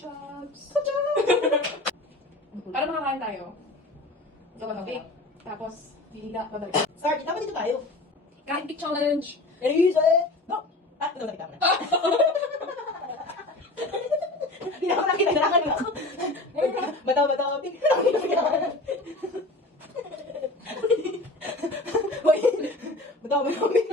Chubs! Para makakain tayo. So, cake. Tapos, hihila, babalik. Start, dapat dito tayo. Kain cake challenge! Ready, set, go! Ah, ito nakita ko na. Hindi na ako nakita, kailangan mo ako. Bataw, pink. Uy, bataw, pink.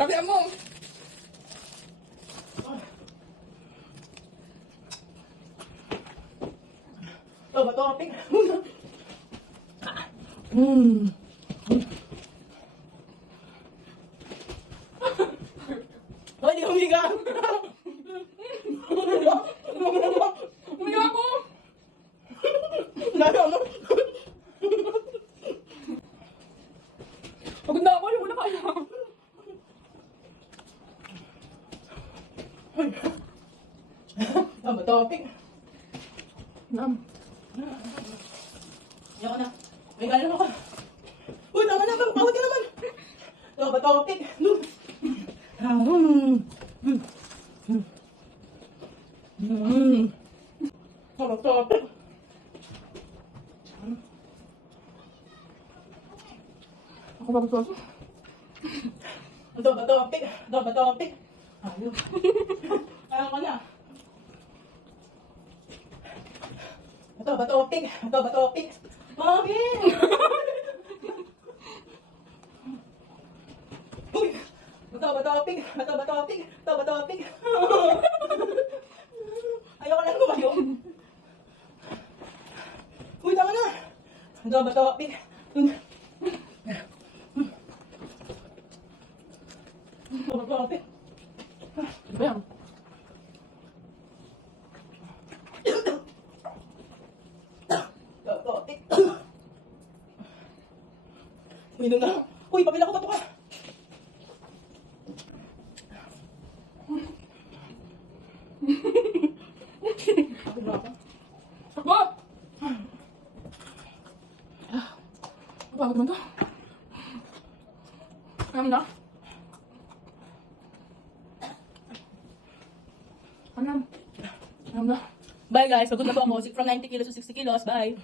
Sabi mo! Topic. Hoy, di humiga. Humiga ako! Nalo mo. Pagod na ako, hindi mo na kaya. Topic. Ayoko na. May gano'n ako. Uy, tama na. Bawat ka naman. Topic. Topic. Ako ba gusto? Topic. Ayun. Ayaw ko na. Topic. Mami! Uy! Topic. Ayoko na lumayo. Uy, tama na. Topic. Ano ba yan? Topic. Uy, na. Uy, pabila ko ba ito ka? Takbo! Pagod naman to. Kaya mo na? Ano? Bye guys, pagod na po ako. From 90 kilos to 60 kilos. Bye.